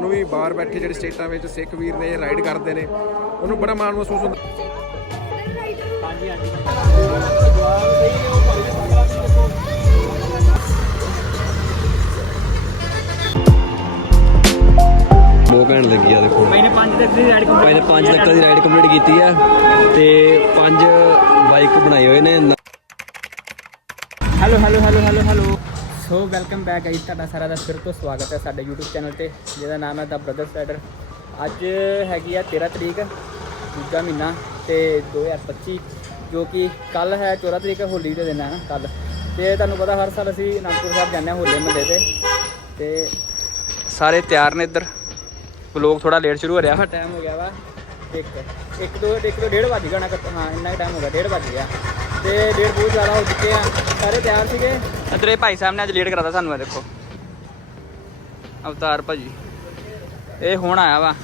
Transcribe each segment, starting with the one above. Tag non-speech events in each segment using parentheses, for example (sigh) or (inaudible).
ਸਾਨੂੰ ਵੀ ਬਾਹਰ ਬੈਠੇ ਜਿਹੜੇ ਸਟੇਟਾਂ ਵਿੱਚ ਸਿੱਖ ਵੀਰ ਨੇ ਰਾਈਡ ਕਰਦੇ ਨੇ ਉਹਨੂੰ ਬੜਾ ਮਾਣ ਮਹਿਸੂਸ ਹੁੰਦਾ। ਬਹੁਤ ਘੈਂਟ ਲੱਗੀ ਆ ਦੇਖੋ। ਭਾਈ ਨੇ 5 ਤੱਕ ਦੀ ਰਾਈਡ ਭਾਈ ਨੇ 5 ਤੱਕ ਦੀ ਰਾਈਡ ਕੰਪਲੀਟ ਕੀਤੀ ਆ ਤੇ 5 ਬਾਈਕ ਬਣਾਏ ਹੋਏ ਨੇ। Hello hello hello hello hello so welcome back guys ਤੁਹਾਡਾ ਸਾਰਾ ਦਾ ਫਿਰ ਤੋਂ ਸਵਾਗਤ ਹੈ ਸਾਡੇ YouTube ਚੈਨਲ ਤੇ ਜਿਹਦਾ ਨਾਮ ਹੈ ਦਾ ਬ੍ਰਦਰਸ ਰਾਈਡਰ ਅੱਜ ਹੈਗੀ ਆ 13 ਤਰੀਕ ਦੂਜਾ ਮਹੀਨਾ ਤੇ 2025 ਜੋ ਕਿ ਕੱਲ ਹੈ 14 ਤਰੀਕ ਹੋਲੀ ਦੇ ਦਿਨ ਹੈ ਨਾ ਕੱਲ ਤੇ ਤੁਹਾਨੂੰ ਪਤਾ ਹਰ ਸਾਲ ਅਸੀਂ ਅਨੰਦਪੁਰ ਸਾਹਿਬ ਜਾਂਦੇ ਹਾਂ ਹੋਲੇ ਮਹੱਲੇ ਤੇ। ਤੇ ਸਾਰੇ ਤਿਆਰ ਨੇ ਇੱਧਰ। ਵਲੋਗ ਥੋੜਾ ਲੇਟ ਸ਼ੁਰੂ ਹੋ ਰਿਹਾ। ਵਾ ਟਾਈਮ ਹੋ ਗਿਆ ਵਾ। ਇੱਕ ਇੱਕ ਦੋ ਇੱਕ ਤੋਂ ਡੇਢ ਵੱਜ ਗਿਆ ਨਾ ਹਾਂ ਇੰਨਾ ਟਾਈਮ ਹੋ ਗਿਆ ਡੇਢ ਵੱਜ ਗਿਆ। ਤੇ ਡੇਢ ਬਹੁਤ ਜ਼ਿਆਦਾ ਹੋ ਚੁੱਕੇ ਆ। ਸਾਰੇ ਤਿਆਰ ਸੀਗੇ? ਅਦਰੇ ਭਾਈ ਸਾਹਿਬ ਨੇ ਅੱਜ ਲੇਟ ਕਰਾਤਾ ਸਾਨੂੰ ਇਹ ਦੇਖੋ। ਅਵਤਾਰ ਭਾਜੀ। ਇਹ ਹੁਣ ਆਇਆ ਵਾ।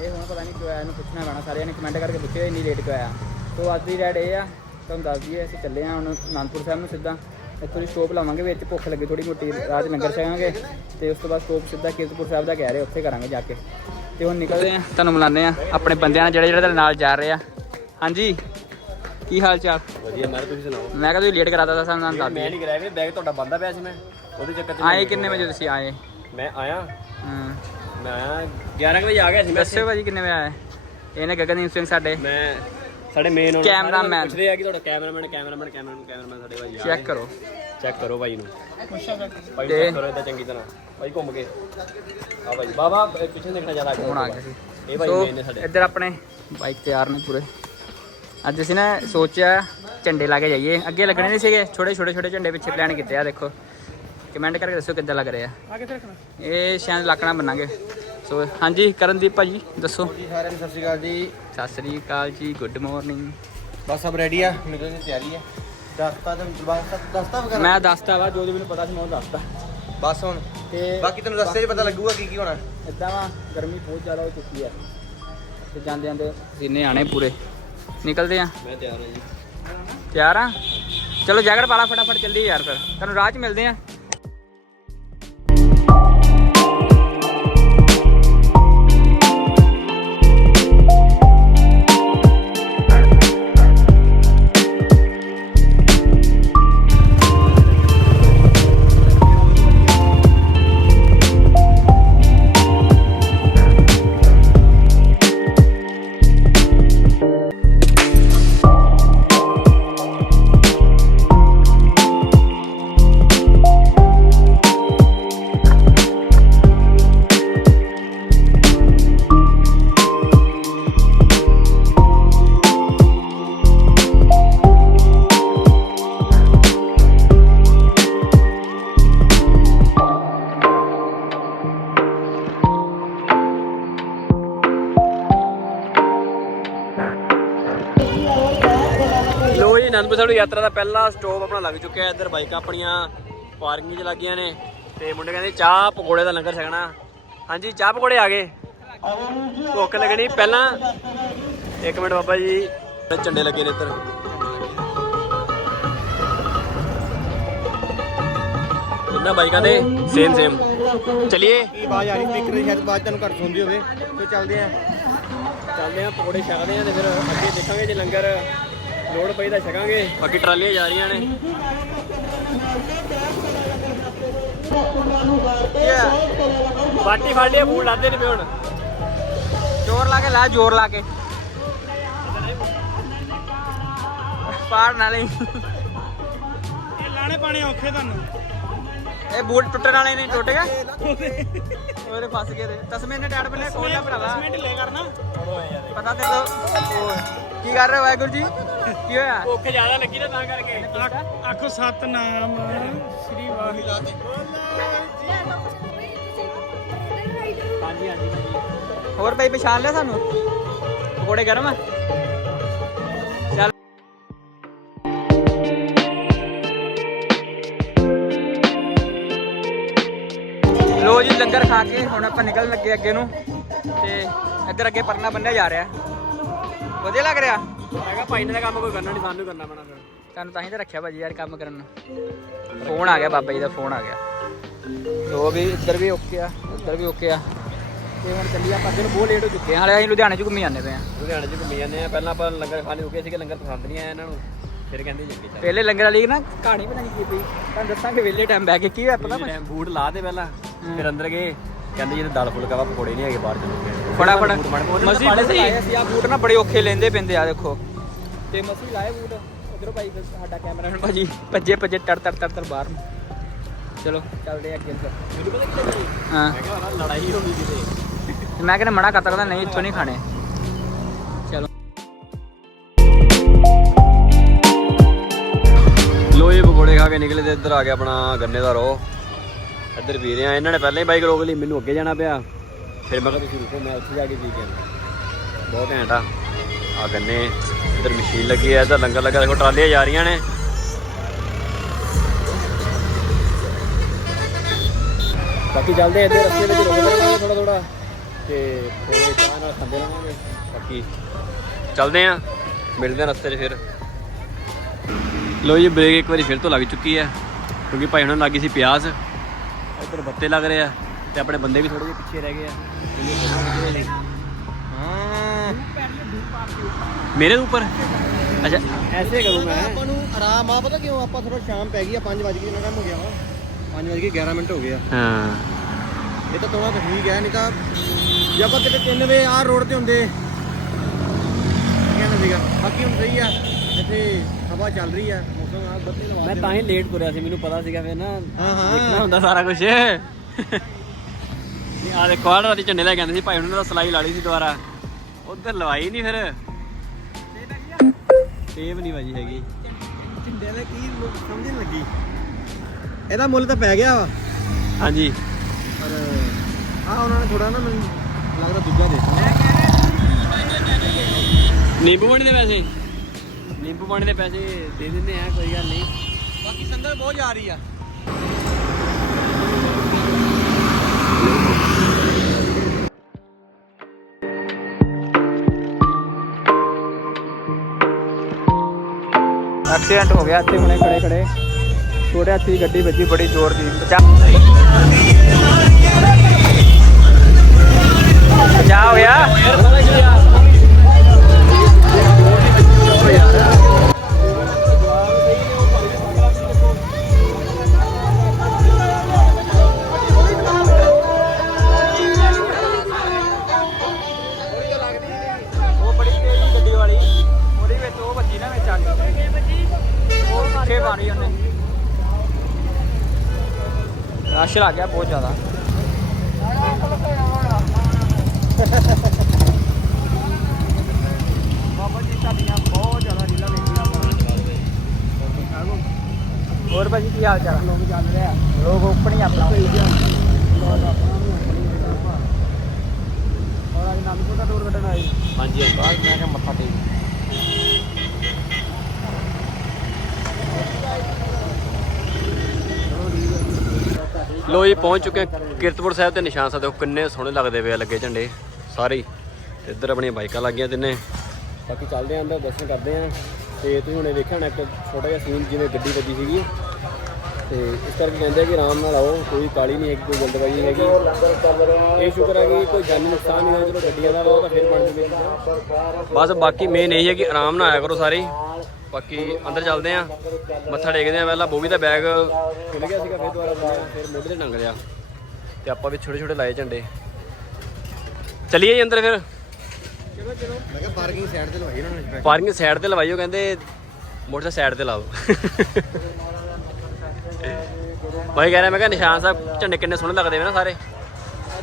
ਇਹ ਹੁਣ ਪਤਾ ਨਹੀਂ ਕਿਉਂ ਆਇਆ ਇਹਨੂੰ ਪੁੱਛਣਾ ਪੈਣਾ। ਸਾਰਿਆਂ ਨੇ ਕਮੈਂਟ ਕਰਕੇ ਪੁੱਛਿਆ ਇੰਨੀ ਲੇਟ ਕਿਉਂ ਆਇਆ। ਸੋ ਅੱਜ ਦੀ ਰੈਡ ਇਹ ਆ ਤੁਹਾਨੂੰ ਦੱਸ ਦਈਏ ਅਸੀਂ ਚੱਲੇ ਆ ਹੁਣ ਅਨੰਦਪੁਰ ਸਾਹਿਬ ਨੂੰ ਸਿੱਧਾ। ਇੱਥੋਂ ਦੀ ਸਟੋਪ ਲਾਵਾਂਗੇ ਵਿੱਚ ਭੁੱਖ ਲੱਗੀ ਥੋੜੀ ਮੋਟੀ ਰਾਤ ਲੰਗਰ ਛਕਾਂਗੇ ਤੇ ਉਸ ਤੋਂ ਬਾਅਦ ਸਟੋਪ ਸਿੱਧਾ ਕੀਰਤਪੁਰ ਸਾਹਿਬ ਦਾ ਕਹਿ ਰਹੇ ਉੱਥੇ ਕਰਾਂਗੇ ਜਾ ਕੇ। ਤੇ ਹੁਣ ਨਿਕਲਦੇ ਆ ਤੁਹਾਨੂੰ ਮਿਲਾਉਂਦੇ ਆ ਆਪਣੇ ਬੰਦਿਆਂ ਨਾਲ ਜਿਹੜੇ ਜਿਹੜੇ ਤੁਹਾਡੇ ਨਾਲ ਜਾ ਰਹੇ ਆ। ਹਾਂਜੀ। ਕੀ ਹਾਲ ਚਾਲ? ਵਧੀਆ ਮਾਰੇ ਤੁਸੀਂ ਸੁਣਾਓ? ਮੈਂ ਕਿਹਾ ਤੁਸੀਂ ਲੇਟ ਕਰਾਤਾ ਤਾਂ ਸਾਨੂੰ ਦੱਸ ਮੈਂ ਦਿਓ। ਨਹੀਂ ਕਰਾਇਆ ਵੀ ਬੈਗ ਤੁਹਾਡਾ ਬੰਦਾ ਪਿਆ ਸੀ ਮੈਂ। ਉਹਦੇ ਚੱਕਰ 'ਚ ਆਏ ਕਿੰਨੇ ਵਜੇ ਤੁਸੀਂ ਆਏ? ਮੈਂ ਆਇਆ। ਹਾਂ। ਮੈਂ ਆਇਆ 11 ਵਜੇ ਆ ਗਿਆ ਸੀ ਮੈਂ ਦੱਸਿਓ ਭਾਜੀ ਕਿੰਨੇ ਵਜੇ ਆਏ? ਇਹਨੇ ਗਗਨਦੀਪ ਸਿੰਘ ਸਾਡੇ। ਮੈਂ ਸਾਡੇ ਮੇਨ Cameraman। ਪੁੱਛਦੇ ਆ ਕਿ ਤੁਹਾਡਾ ਕੈਮਰਾਮੈਨ ਕੈਮਰਾਮੈਨ ਕੈਮਰਾਮੈਨ ਕੈਮਰਾਮੈਨ ਸਾਡੇ ਭਾਈ ਚੈੱਕ ਕਰੋ। ਚੈੱਕ ਕਰੋ ਭਾਈ ਨੂੰ। ਭਾਈ ਤੇ- ਚੈੱਕ ਕਰੋ ਇਦਾਂ ਚੰਗੀ ਤਰ੍ਹਾਂ। ਭਾਈ ਘੁੰਮ ਕੇ। ਆ ਭਾਈ ਬਾਬਾ ਪਿੱਛੇ ਦੇਖਣਾ ਜ਼ਿਆਦਾ ਹੁਣ ਆ ਗਏ ਸੀ। ਇਹ ਭਾਈ ਮੇਨ ਨੇ ਸਾਡੇ। ਇੱਧਰ ਆਪਣੇ ਬਾਈਕ ਤਿਆਰ ਨੇ ਪੂਰੇ। ਅੱਜ ਅਸੀਂ ਨਾ ਸੋਚਿਆ ਝੰਡੇ ਲਾ ਕੇ ਜਾਈਏ। ਅੱਗੇ ਲੱਗਣੇ ਨਹੀਂ ਸੀਗੇ। ਛੋਟੇ ਛੋਟੇ ਛੋਟੇ ਝੰਡੇ ਪਿੱਛੇ ਪਲਾਨ ਕੀਤੇ ਆ ਦੇਖੋ। ਕਮੈਂਟ ਕਰਕੇ ਦੱਸੋ ਕਿੱਦਾਂ ਲੱਗ ਰਿਹਾ। ਆ ਕਿੱਥੇ ਰੱਖਣਾ? ਇਹ ਸ਼ਾਇਦ ਲੱਕਣਾ ਬੰਨਾਂਗੇ। ਸੋ ਹਾਂਜੀ ਕਰਨਦੀਪ ਭਾਜੀ ਦੱਸੋ। ਜੀ ਸਾਰਿਆਂ ਨੂੰ ਸਤਿ ਸ਼੍ਰੀ ਅਕਾਲ ਜੀ। ਸਤਿ ਸ੍ਰੀ ਅਕਾਲ ਜੀ ਗੁੱਡ ਮਾਰਨਿੰਗ ਬਸ ਸਭ ਰੈਡੀ ਆ। ਨਿਕਲਣ ਦੀ ਤਿਆਰੀ ਆ। ਦਸਤਾ ਤੇ ਬਸ ਦਸਤਾ ਵਗੈਰਾ? ਮੈਂ ਦੱਸਤਾ ਵਾ ਜੋ ਜੋ ਮੈਨੂੰ ਪਤਾ ਸੀ ਮੈਂ ਉਹ ਦੱਸਤਾ। ਬਸ ਹੁਣ। ਤੇ ਬਾਕੀ ਤੈਨੂੰ ਰਸਤੇ 'ਚ ਪਤਾ ਲੱਗੂਗਾ ਕੀ ਕੀ ਹੋਣਾ। ਇਦਾਂ ਵਾ ਗਰਮੀ ਬਹੁਤ ਜ਼ਿਆਦਾ ਹੋ ਚੁੱਕੀ ਹੈ ਤੇ ਜਾਂਦੇ ਜਾਂਦੇ ਸੀਨੇ ਆਣੇ ਪੂਰੇ। ਨਿਕਲਦੇ ਆ। ਮੈਂ ਤਿਆਰ ਹਾਂ ਜੀ। ਤਿਆਰ ਆ? ਚਲੋ ਜੈਕਟ ਪਾਲਾ ਫਟਾਫਟ ਚੱਲੀਏ ਯਾਰ ਫਿਰ। ਤੁਹਾਨੂੰ ਰਾਹ 'ਚ ਮਿਲਦੇ ਆ। ਜੀ, ਅਨੰਦਪੁਰ ਸਾਹਿਬ ਦੀ ਯਾਤਰਾ ਦਾ ਪਹਿਲਾ ਸਟਾਪ ਆਪਣਾ ਲੱਗ ਚੁੱਕਿਆ ਇੱਧਰ ਬਾਈਕਾਂ ਆਪਣੀਆਂ ਪਾਰਕਿੰਗ 'ਚ ਲੱਗੀਆਂ ਨੇ ਤੇ ਮੁੰਡੇ ਕਹਿੰਦੇ ਚਾਹ ਪਕੌੜੇ ਦਾ ਲੰਗਰ ਛਕਣਾ। ਹਾਂਜੀ, ਚਾਹ ਪਕੌੜੇ ਆ ਗਏ। ਭੁੱਖ ਲੱਗਣੀ। ਪਹਿਲਾਂ ਇੱਕ ਮਿੰਟ ਬਾਬਾ ਜੀ, ਝੰਡੇ ਲੱਗੇ ਨੇ ਇੱਧਰ। ਇਹਨਾਂ ਬਾਈਕਾਂ ਦੇ ਸੇਮ ਸੇਮ ਚਲਿਏ। ਕੀ ਆਵਾਜ਼ ਆ ਰਹੀ? ਸਪੀਕਰ ਦੀ ਸ਼ਾਇਦ ਆਵਾਜ਼ ਤੁਹਾਨੂੰ ਘੱਟ ਸੁਣਦੀ ਹੋਵੇ। ਤੇ ਚੱਲਦੇ ਆ ਚੱਲਦੇ ਆ ਪਕੌੜੇ ਛਕਦੇ ਆ ਤੇ ਫਿਰ ਅੱਗੇ ਦੇਖਾਂਗੇ ਜੇ ਲੰਗਰ ਲੋੜ ਪਈ ਤਾਂ ਛਕਾਂਗੇ। ਬਾਕੀ ਟਰਾਲੀਆਂ ਜਾ ਰਹੀਆਂ ਨੇ। ਬਾਟੀ ਫਾਟੇ ਫੂਲ ਲਾਦੇ ਨੇ ਪਏ ਹੁਣ। ਜ਼ੋਰ ਲਾ ਕੇ ਲਾ ਜ਼ੋਰ ਲਾ ਕੇ। ਪਾੜ ਨਾ ਲਈ। ਇਹ ਲਾਣੇ ਪਾਣੇ ਔਖੇ ਤੁਹਾਨੂੰ। ਇਹ ਬੂਟ ਟੁੱਟਣ ਵਾਲੇ ਨੇ ਟੁੱਟ ਗਿਆ? ਉਹਦੇ ਫਸ ਗਏ ਤੇ। ਤਸਮੇ ਨੇ ਟਾਇਰ ਪਹਿਲੇ ਖੋਲ ਲਿਆ ਭਰਾਵਾ। ਮਿੰਟ ਲੈ ਕਰਨਾ। ਪਤਾ ਤੇ ਲੋ ਕੀ ਕਰ ਰਹੇ ਹੋ ਵਾਹਿਗੁਰੂ ਜੀ? ਕੀ ਹੋਇਆ? ਭੁੱਖ ਜ਼ਿਆਦਾ ਲੱਗੀ ਨਾ ਤਾਂ ਕਰਕੇ। ਆਖੋ ਸਤਨਾਮ ਸ੍ਰੀ ਵਾਹਿਗੁਰੂ। ਹਾਂਜੀ ਹਾਂਜੀ ਹੋਰ ਭਾਈ ਪਛਾਣ ਲਿਆ ਸਾਨੂੰ? ਪਕੌੜੇ ਗਰਮ ਆ? ਚੱਲ। ਲੋ ਜੀ ਲੰਗਰ ਖਾ ਕੇ ਹੁਣ ਆਪਾਂ ਨਿਕਲਣ ਲੱਗੇ ਅੱਗੇ ਨੂੰ। ਤੇ ਇੱਧਰ ਅੱਗੇ ਪਰਨਾ ਬੰਨਿਆ ਜਾ ਰਿਹਾ। ਵਧੀਆ ਲੱਗ ਰਿਹਾ? ਮੈਂ ਕਿਹਾ ਭਾਈ ਨੇ ਕੰਮ ਕੋਈ ਕਰਨਾ ਨਹੀਂ ਸਾਨੂੰ ਕਰਨਾ ਪੈਣਾ ਫਿਰ। ਤੁਹਾਨੂੰ ਤਾਂ ਹੀ ਤਾਂ ਰੱਖਿਆ ਭਾਜੀ ਯਾਰ ਕੰਮ ਕਰਨ ਨੂੰ। ਫੋਨ ਆ ਗਿਆ ਬਾਬਾ ਜੀ ਦਾ ਫੋਨ ਆ ਗਿਆ। ਉਹ ਵੀ ਇੱਧਰ ਵੀ ਓਕੇ ਆ ਉੱਧਰ ਵੀ ਓਕੇ ਆ। ਤੇ ਹੁਣ ਚੱਲੀ ਆਪਾਂ ਅੱਗੇ ਨੂੰ ਬਹੁਤ ਲੇਟ ਹੋ ਚੁੱਕੇ ਆ। ਹਾਲੇ ਅਸੀਂ ਲੁਧਿਆਣੇ ਚ ਘੁੰਮੀ ਜਾਂਦੇ ਪਏ ਆ। ਲੁਧਿਆਣੇ 'ਚ ਘੁੰਮੀ ਜਾਂਦੇ ਆ। ਪਹਿਲਾਂ ਆਪਾਂ ਲੰਗਰ ਖਾਣੇ ਰੁਕੇ ਸੀਗੇ ਲੰਗਰ ਪਸੰਦ ਨਹੀਂ ਆਇਆ ਇਹਨਾਂ ਨੂੰ। ਫਿਰ ਕਹਿੰਦੇ ਜੱਗੀ ਚੱਲ। ਪਹਿਲੇ ਲੰਗਰ ਵਾਲੀ ਨਾ ਕਹਾਣੀ ਪਤਾ ਨਹੀਂ ਕੀ ਪਈ। ਤੁਹਾਨੂੰ ਦੱਸਾਂਗੇ ਵਿਹਲੇ ਟਾਈਮ ਬੈ ਕੇ ਕੀ ਹੋਇਆ ਪਤਾ ਟਾਈਮ ਬੂਟ ਲਾ ਦੇ ਪਹਿਲਾਂ ਫਿਰ ਅੰਦਰ ਗਏ। ਕਹਿੰਦੇ ਜਿਹੜੇ ਦਾਲ ਫੁਲਕਾ ਵਾ ਪਕੌੜੇ ਨਹੀਂ ਹੈਗੇ ਬਾਹਰ ਚਲੋ ਫਟਾਫਟ ਮਸੀ ਮਸੀ ਆ ਬੂਟ ਨਾ ਬੜੇ ਔਖੇ ਲੈਂਦੇ ਪੈਂਦੇ ਆ ਦੇਖੋ। ਤੇ ਮਸੀ ਲਾਏ ਬੂਟ। ਉਧਰੋਂ ਭਾਈ ਸਾਡਾ ਕੈਮਰਾਮੈਨ ਭਾਜੀ ਭੱਜੇ ਭੱਜੇ ਤੜ ਤੜ ਤੜ ਤੜ ਬਾਹਰ। ਚਲੋ। ਚੱਲਦੇ ਆ ਅੱਗੇ ਅੰਦਰ ਮੈਨੂੰ ਪਤਾ ਕੀ ਲੱਗੀ ਹਾਂ। ਮੈਂ ਕਿਹਾ ਹੁਣ ਲੜਾਈ ਹੋ ਗਈ ਕਿਤੇ। ਤੇ ਮੈਂ ਕਹਿੰਦਾ ਮਨਾ ਕਰਤਾ ਕਹਿੰਦਾ ਨਹੀਂ ਇੱਥੋਂ ਨਹੀਂ ਖਾਣੇ। ਚਲੋ। ਲੋਏ ਪਕੌੜੇ ਖਾ ਕੇ ਨਿਕਲੇ ਤੇ ਇੱਧਰ ਆ ਗਿਆ ਆਪਣਾ ਗੰਨੇ ਦਾ ਰੋ ਇੱਧਰ ਪੀ ਰਹੇ ਆ ਇਹਨਾਂ ਨੇ ਪਹਿਲਾਂ ਹੀ ਬਾਈਕ ਰੋਕ ਲਈ, ਮੈਨੂੰ ਅੱਗੇ ਜਾਣਾ ਪਿਆ। ਫਿਰ ਮੈਂ ਕਿਹਾ, ਤੁਸੀਂ ਰੁਕੋ, ਮੈਂ ਉੱਥੇ ਜਾ ਕੇ ਪੀ ਕੇ ਆਉਂਦਾ ਬਹੁਤ ਘੈਂਟ ਆ। ਆ ਗੰਨੇ, ਇੱਧਰ ਮਸ਼ੀਨ ਲੱਗੀ ਹੈ ਇੱਧਰ ਲੰਗਰ ਲੱਗਾ, ਦੇਖੋ ਟਰਾਲੀਆਂ ਜਾ ਰਹੀਆਂ ਨੇ। ਬਾਕੀ ਚੱਲਦੇ ਇੱਧਰ, ਰਸਤੇ ਵਿੱਚ ਰੁਕ ਜਾਵਾਂਗੇ ਥੋੜਾ ਥੋੜਾ ਤੇ ਥੋੜੇ ਚਾਹ ਨਾਲ ਖਾਂਦੇ ਰਹਾਂਗੇ ਬਾਕੀ ਚੱਲਦੇ ਆ, ਮਿਲਦੇ ਆ ਰਸਤੇ 'ਚ ਫਿਰ। ਲੋ ਜੀ ਬ੍ਰੇਕ ਇੱਕ ਵਾਰੀ ਫਿਰ ਤੋਂ ਲੱਗ ਚੁੱਕੀ ਹੈ ਕਿਉਂਕਿ ਭਾਈ ਹੁਣ ਨੂੰ ਲੱਗੀ ਸੀ ਪਿਆਸ। ਇੱਧਰ ਬੱਤੇ ਲੱਗ ਰਹੇ ਆ ਤੇ ਆਪਣੇ ਬੰਦੇ ਵੀ ਥੋੜੇ ਜਿਹੇ ਪਿੱਛੇ ਰਹਿ ਗਏ ਆ। ਹਾਂ। ਮੇਰੇ ਉੱਪਰ? ਅੱਛਾ। ਐਸੇ ਕਰੂੰ ਮੈਂ। ਆਪਾਂ ਨੂੰ ਆਰਾਮ ਆ ਪਤਾ ਕਿਉਂ? ਆਪਾਂ ਥੋੜਾ ਸ਼ਾਮ ਪੈ ਗਈ ਆ 5 ਵਜੇ ਕਿੰਨਾ ਟਾਈਮ ਹੋ ਗਿਆ ਵਾ। 5 ਵਜੇ 11 ਮਿੰਟ ਹੋ ਗਏ ਆ। ਹਾਂ। ਇਹ ਤਾਂ ਥੋੜਾ ਠੀਕ ਹੈ ਨਹੀਂ ਤਾਂ ਜੇ ਆਪਾਂ ਕਿਤੇ 3 ਵਜੇ ਆਹ ਰੋਡ ਤੇ ਹੁੰਦੇ ਕਹਿੰਦਾ ਸੀਗਾ ਬਾਕੀ ਹੁਣ ਸਹੀ ਆ ਇੱਥੇ ਹਵਾ ਚੱਲ ਰਹੀ ਆ ਮੌਸਮ ਆ ਬੱਤੀ ਲਵਾ ਮੈਂ ਤਾਂ ਹੀ ਲੇਟ ਤੁਰਿਆ ਸੀ ਮੈਨੂੰ ਪਤਾ ਸੀਗਾ ਫਿਰ ਨਾ। ਹਾਂ ਹਾਂ। ਦੇਖਣਾ ਹੁੰਦਾ ਸਾਰਾ ਕੁਝ ਨਹੀਂ ਆ ਦੇਖੋ ਆਹ ਵਾਲੀ ਝੰਡੇ ਲੈ ਕੇ ਆਂਦੇ ਸੀ ਭਾਈ ਉਹਨਾਂ ਦਾ ਸਲਾਈ ਲਾ ਲਈ ਸੀ ਦੁਬਾਰਾ। ਉਧਰ ਲਵਾਈ ਨਹੀਂ ਫਿਰ। ਟੇਪ ਨਹੀਂ ਵੱਜੀ ਹੈਗੀ। ਝਿੰਡੇ ਦਾ ਕੀ ਸਮਝ ਨਹੀਂ ਲੱਗੀ। ਇਹਦਾ ਮੁੱਲ ਤਾਂ ਪੈ ਗਿਆ ਵਾ। ਹਾਂਜੀ। ਪਰ ਆ ਉਹਨਾਂ ਨੇ ਥੋੜਾ ਨਾ ਮੈਨੂੰ ਲੱਗਦਾ ਦੂਜਾ ਦੇ ਦਿੱਤਾ। ਨਿੰਬੂ ਪਾਣੀ ਦੇ ਪੈਸੇ। ਨਿੰਬੂ ਪਾਣੀ ਦੇ ਪੈਸੇ ਦੇ ਦਿੰਦੇ ਆ ਕੋਈ ਗੱਲ ਨਹੀਂ। ਬਾਕੀ ਸੰਦਰ ਬਹੁਤ ਜਾ ਰਹੀ ਆ। ਐਕਸੀਡੈਂਟ ਹੋ ਗਿਆ ਇੱਥੇ ਹੁਣੇ ਖੜੇ ਖੜੇ। ਛੋਟੇ ਹੱਥੀ ਗੱਡੀ ਵੱਜੀ ਬੜੀ ਜ਼ੋਰ ਦੀ। ਬਚਾ ਬਚਾ ਹੋ ਗਿਆ। ਰਸ਼ ਲੱਗ ਗਿਆ ਬਹੁਤ ਜ਼ਿਆਦਾ। ਬਾਬਾ ਜੀ ਤੁਹਾਡੀਆਂ ਬਹੁਤ ਜ਼ਿਆਦਾ ਰੀਲਾਂ ਵੇਖੀਆਂ ਹੋਰ ਭਾਜੀ ਕੀ ਹਾਲ ਚਾਲ ਲੋਕ ਚੱਲ ਰਿਹਾ ਲੋਕ ਓਪਨ ਹੀ ਆਪਣਾ। ਔਰ ਅੱਜ ਨਾਮਕੋਟ ਟੂਰ ਕੱਢਣ ਆਏ। ਹਾਂਜੀ ਹਾਂਜੀ। ਬਾਅਦ ਮੈਂ ਕਿਹਾ ਮੱਥਾ ਟੇਕ। ਲੋ ਜੀ, ਪਹੁੰਚ ਚੁੱਕੇ ਹਾਂ ਕੀਰਤਪੁਰ ਸਾਹਿਬ ਤੇ ਨਿਸ਼ਾਨ ਸਾਹਿਬ। ਦੇਖੋ ਕਿੰਨੇ ਸੋਹਣੇ ਲੱਗਦੇ ਪਏ ਆ ਲੱਗੇ ਝੰਡੇ, ਸਾਰੇ ਹੀ। ਤੇ ਇੱਧਰ ਆਪਣੀਆਂ ਬਾਈਕਾਂ ਲੱਗੀਆਂ ਤਿੰਨੇ। ਬਾਕੀ ਚੱਲਦੇ ਆਂ ਅੰਦਰ, ਦਰਸ਼ਨ ਕਰਦੇ ਆਂ ਤੇ ਤੁਸੀਂ ਹੁਣੇ ਵੇਖਿਆ ਹੋਣਾ ਇੱਕ ਛੋਟਾ ਜਿਹਾ ਸੀਨ ਜਿਵੇਂ ਗੱਡੀ ਵੱਜੀ ਸੀਗੀ। ਤੇ ਇਸ ਕਰਕੇ ਕਹਿੰਦੇ ਆ ਕਿ ਆਰਾਮ ਨਾਲ ਆਓ, ਕੋਈ ਕਾਲੀ ਨਹੀਂ ਹੈਗੀ, ਕੋਈ ਜਲਦਬਾਜ਼ੀ ਨਹੀਂ ਹੈਗੀ। ਇਹ ਸ਼ੁਕਰ ਹੈ ਕਿ ਕੋਈ ਜਾਨੀ ਨੁਕਸਾਨ ਨਹੀਂ ਹੋਇਆ, ਜਦੋਂ ਗੱਡੀਆਂ ਦਾ ਵਾ ਉਹ ਤਾਂ ਫਿਰ ਬਣ ਜੂਗੀ। ਬਸ ਬਾਕੀ ਮੇਨ ਇਹ ਹੈ ਕਿ ਆਰਾਮ ਨਾਲ ਆਇਆ ਕਰੋ ਸਾਰੇ ਬਾਕੀ ਅੰਦਰ ਚੱਲਦੇ ਆਂ। ਮੱਥਾ ਟੇਕਦੇ ਆਂ ਪਹਿਲਾਂ। ਬੋਬੀ ਦਾ ਬੈਗ ਖੁੱਲ ਗਿਆ ਸੀਗਾ ਫਿਰ ਦੁਬਾਰਾ ਬੰਨਿਆ ਫਿਰ ਮੋਢੇ ਤੇ ਟੰਗ ਲਿਆ। ਤੇ ਆਪਾਂ ਵੀ ਛੋਟੇ ਛੋਟੇ ਲਾਏ ਝੰਡੇ। ਚਲਿਏ ਜੀ ਅੰਦਰ ਫਿਰ। ਮੈਂ ਕਿਹਾ ਪਾਰਕਿੰਗ ਸਾਈਡ ਤੇ ਲਵਾਈ ਉਹਨਾਂ ਨੇ ਪਾਰਕਿੰਗ ਸਾਈਡ ਤੇ ਲਵਾਈਓ ਕਹਿੰਦੇ ਮੋਟਰ ਸਾਈਡ ਤੇ ਲਾਓ। ਭਾਈ ਕਹਿ ਰਿਹਾ ਮੈਂ ਕਿਹਾ ਨਿਸ਼ਾਨ ਸਾਹਿਬ ਝੰਡੇ ਕਿੰਨੇ ਸੋਹਣੇ ਲੱਗਦੇ ਵੇ ਨਾ ਸਾਰੇ।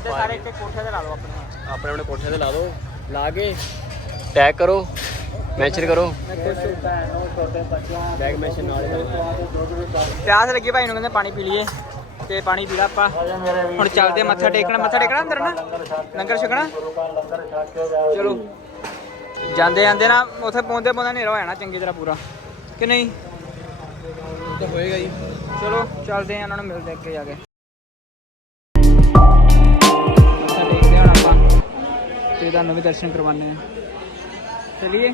ਸਾਰੇ ਇੱਥੇ ਕੋਠੇ ਤੇ ਲਾ ਲਓ ਆਪਣੇ। ਆਪਣੇ ਆਪਣੇ ਕੋਠੇ ਤੇ ਲਾ ਦਿਓ ਲਾ ਕੇ ਟੈਗ ਕਰੋ। ਮੈਂਸ਼ਨ ਕਰੋ। ਬੈਗ ਮੈਂਸ਼ਨ ਨਾਲ ਪਿਆਸ ਲੱਗੀ ਭਾਈ ਨੂੰ ਕਹਿੰਦੇ ਪਾਣੀ ਪੀ ਲਈਏ ਤੇ ਪਾਣੀ ਪੀਲਾ ਆਪਾਂ। ਹੁਣ ਚੱਲਦੇ ਮੱਥਾ ਟੇਕਣਾ। ਮੱਥਾ ਟੇਕਣਾ ਅੰਦਰ ਨਾ? ਲੰਗਰ ਛਕਣਾ? ਚਲੋ। ਜਾਂਦੇ ਜਾਂਦੇ ਨਾ ਉੱਥੇ ਪਹੁੰਚਦੇ ਪਹੁੰਚਦੇ ਹਨੇਰਾ ਹੋ ਜਾਣਾ ਚੰਗੀ ਤਰ੍ਹਾਂ ਪੂਰਾ। ਕਿ ਨਹੀਂ? ਤਾਂ ਹੋਏਗਾ ਜੀ ਚਲੋ ਚੱਲਦੇ ਆ ਉਹਨਾਂ ਨੂੰ ਮਿਲਦੇ ਅੱਗੇ ਜਾ ਕੇ। ਮੱਥਾ ਟੇਕਦੇ ਹਾਂ ਆਪਾਂ। ਤੇ ਤੁਹਾਨੂੰ ਵੀ ਦਰਸ਼ਨ ਕਰਵਾਉਂਦੇ ਆ। ਚਲਿਏ।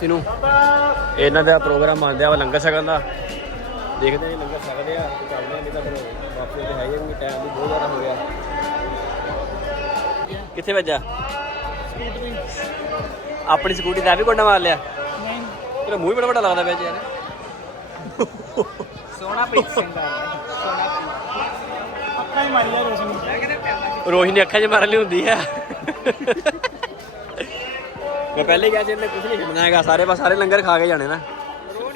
ਵਾਪਸੀ ਨੂੰ। ਇਹਨਾਂ ਦਾ ਪ੍ਰੋਗਰਾਮ ਆਂਦਿਆ ਵਾ ਲੰਗਰ ਛਕਣ ਦਾ। ਦੇਖਦੇ ਹਾਂ ਲੰਗਰ ਛਕਦੇ ਆ ਚੱਲਦੇ ਆ ਨਹੀਂ ਤਾਂ ਫਿਰ ਵਾਪਸੀ ਤੇ ਹੈ ਹੀ ਟਾਈਮ ਵੀ ਬਹੁਤ ਜ਼ਿਆਦਾ ਹੋ ਗਿਆ। ਕਿੱਥੇ ਵੱਜਾ ਆਪਣੀ ਸਕੂਟੀ ਦਾ ਵੀ ਕੋਡਾ ਮਾਰ ਲਿਆ? ਨਹੀਂ ਤੇਰਾ ਮੂੰਹ ਹੀ ਬੜਾ ਵੱਡਾ ਲੱਗਦਾ ਪਿਆ ਜੀ ਯਾਰ। ਸੋਹਣਾ ਪ੍ਰੀਤ ਸਿੰਘ ਦਾ ਸੋਹਣਾ ਅੱਖਾਂ ਹੀ ਮਾਰੀ ਜਾ ਰੋਸ਼ਨੀ ਰੋਹੀ ਨੇ ਅੱਖਾਂ 'ਚ ਮਾਰਨ ਲਈ ਹੁੰਦੀ ਆ। ਮੈਂ ਪਹਿਲੇ ਹੀ ਕਿਹਾ ਸੀ ਇਹਨੇ ਕੁਝ ਨਹੀਂ ਛੱਡਣਾ ਹੈਗਾ ਸਾਰੇ ਬਸ ਸਾਰੇ ਲੰਗਰ ਖਾ ਕੇ ਜਾਣੇ ਨਾ।